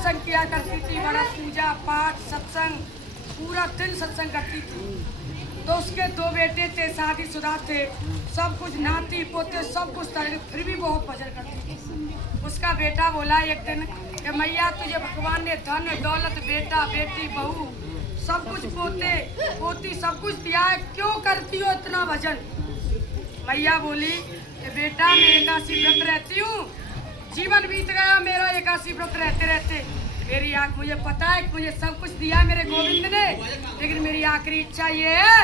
सत्संग किया करती थी, बड़ा पूजा पाठ सत्संग, पूरा दिन सत्संग करती थी। तो उसके 2 बेटे थे, शादीशुदा थे, सब कुछ नाती पोते सब कुछ था, फिर भी बहुत भजन करती थी। उसका बेटा बोला एक दिन कि मैया तुझे भगवान ने धन दौलत बेटा बेटी बहू सब कुछ पोते पोती सब कुछ दिया है, क्यों करती हो इतना भजन। मैया बोली कि बेटा मैं एकादशी व्रत रहती हूँ, जीवन बीत गया मेरा एकादशी व्रत रहते रहते। मेरी आँख मुझे पता है कि मुझे सब कुछ दिया मेरे गोविंद ने, लेकिन मेरी आखिरी इच्छा ये है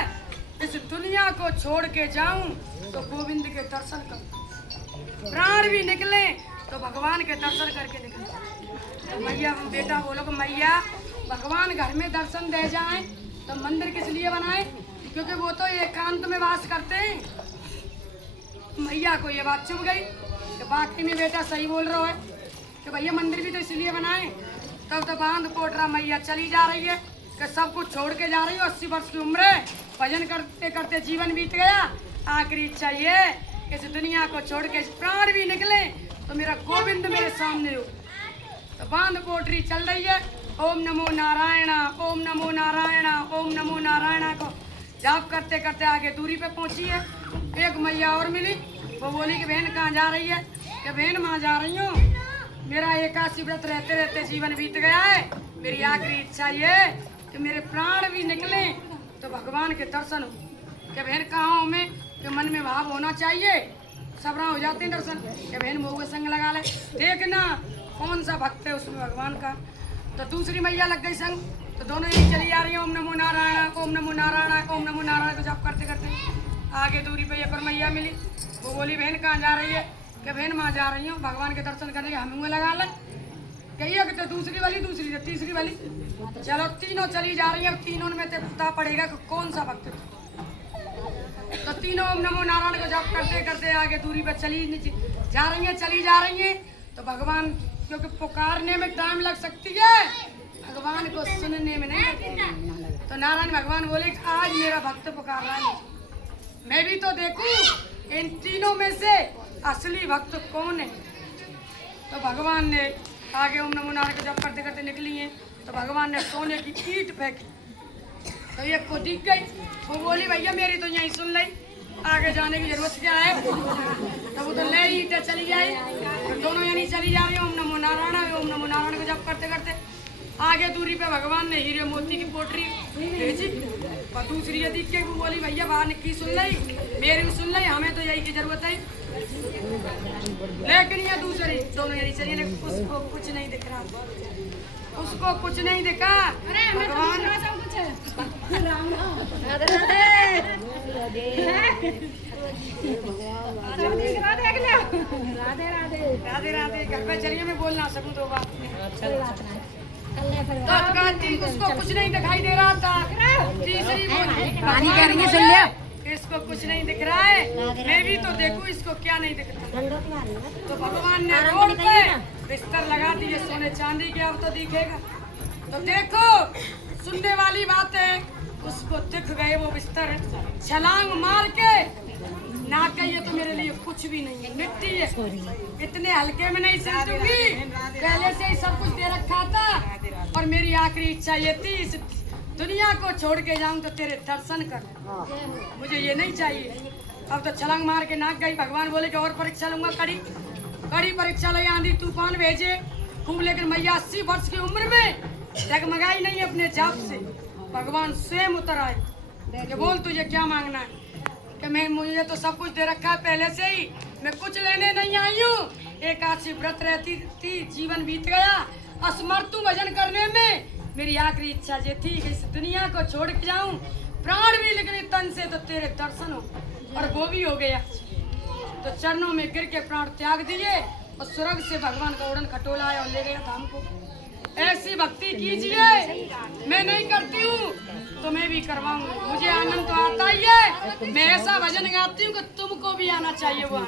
इस दुनिया को छोड़ के जाऊं तो गोविंद के दर्शन करूं, प्राण भी निकले तो भगवान के दर्शन करके निकले। तो मैया बेटा बोलो कि मैया भगवान घर में दर्शन दे जाएं तो मंदिर किस लिए बनाए, क्योंकि वो तो एकांत में वास करते हैं। मैया को ये बात चुभ गई कि बाकी में बेटा सही बोल रहा है कि भैया मंदिर भी तो इसलिए बनाए। तब तो बांध कोटरा मैया चली जा रही है कि सब कुछ छोड़ के जा रही हो, 80 वर्ष की उम्र है, भजन करते करते जीवन बीत गया, आखिरी इच्छा ये इस दुनिया को छोड़ के प्राण भी निकले तो मेरा गोविंद मेरे सामने हो। तो बांध कोटरी चल रही है, ओम नमो नारायण ओम नमो नारायण ओम नमो नारायण को जाप करते करते आगे दूरी पे पहुंची है। एक मैया और मिली, वो बोली कि बहन कहाँ जा रही है, कि बहन माँ जा रही हूँ, मेरा एकादशी व्रत रहते रहते जीवन बीत गया है, मेरी आखिरी इच्छा ये कि मेरे प्राण भी निकले तो भगवान के दर्शन हो। कि बहन कहाँ हूँ मैं, कि मन में भाव होना चाहिए, सबरा हो जाते हैं दर्शन। कि बहन मोह के संग लगा ले, देखना कौन सा भक्त है उसमें भगवान का। तो दूसरी मैया लग गई संग, तो दोनों यही चली जा रही है, ओम नमो नारायण ओम नमो नारायण ओम नमो नारायण को जाप करते करते आगे दूरी पे एक और मैया मिली, वो बोली बहन कहाँ जा रही है, कि बहन माँ जा रही हूँ भगवान के दर्शन करने के, हमें लगा ले। कही तो दूसरी वाली दूसरी तो तीसरी वाली, चलो तीनों चली जा रही है, तीनों में तो पता पड़ेगा कि कौन सा भक्त है। तो तीनों ओम नमो नारायण को जाप करते करते आगे दूरी पर चली जा रही है। तो भगवान क्योंकि पुकारने में टाइम लग सकती है, भगवान को सुनने में नहीं। तो नारायण भगवान बोले कि आज मेरा भक्त पुकार रहा है, मैं भी तो देखूं इन तीनों में से असली भक्त कौन है। तो भगवान ने आगे ओम नमो नारायण को जप करते करते निकली हैं, तो भगवान ने सोने की ईंट फेंकी, तो एक को दिख गई, वो बोली भैया मेरी तो यहीं सुन ली, आगे जाने की जरूरत क्या है। तो वो तो ले ईंटें चली जाए, तो दोनों यानी चली जा रही ओम नमो नारायण को जप करते करते आगे दूरी पे भगवान ने हीरे मोती की पोटरी भेजी, और दूसरी यदि के वो बोली भैया बाहर की सुन ली, मेरी भी सुन ली, हमें तो यही की जरूरत है। लेकिन ये दूसरी दोनों यही चली, उसको कुछ नहीं दिख रहा, उसको कुछ नहीं दिखा। भगवान राधे राधे घर पे चलिए, मैं बोल ना सकूं तो बात तो उसको कुछ नहीं दिखाई दे रहा था। तीसरी पानी कह रही है, सुन लिया, इसको कुछ नहीं दिख रहा है, मैं भी तो देखूं इसको क्या नहीं दिख रहा। तो भगवान ने रोड पे बिस्तर लगा दिए सोने चांदी के, अब तो दिखेगा। तो देखो सुनने वाली बात है, उसको दिख गए वो बिस्तर, छलांग मार के ना कहिए तो मेरे लिए कुछ भी नहीं है, मिट्टी है, इतने हल्के में नहीं समझूंगी, पहले से ही सब कुछ दे रखा था, और मेरी आखिरी इच्छा ये थी इस दुनिया को छोड़ के जाऊं तो तेरे दर्शन कर, मुझे ये नहीं चाहिए। अब तो छलांग मार के नाक गई। भगवान बोले कि और परीक्षा लूंगा, कड़ी परीक्षा ले, आंधी तूफान भेजे खूब, लेकिन मैया 80 वर्ष की उम्र में डगमगाई नहीं अपने जाप से। भगवान स्वयं उतर आए कि बोल तुझे क्या मांगना है, कि मैं मुझे तो सब कुछ दे रखा है पहले से ही, मैं कुछ लेने नहीं आई हूँ, एकादशी व्रत रहती थी, जीवन बीत गया, असमर्थ हूँ भजन करने में, मेरी आखिरी इच्छा ये थी कि इस दुनिया को छोड़ के जाऊं, प्राण भी निकले तन से तो तेरे दर्शन हो, और वो भी हो गया। तो चरणों में गिर के प्राण त्याग दिए, और स्वर्ग से भगवान का उड़न खटोला आया और ले गया धाम को। ऐसी भक्ति कीजिए, मैं नहीं करती हूँ तो मैं भी करवाऊंगी, मुझे आनंद तो आता ही है, मैं ऐसा भजन गाती हूँ कि तुमको भी आना चाहिए वो।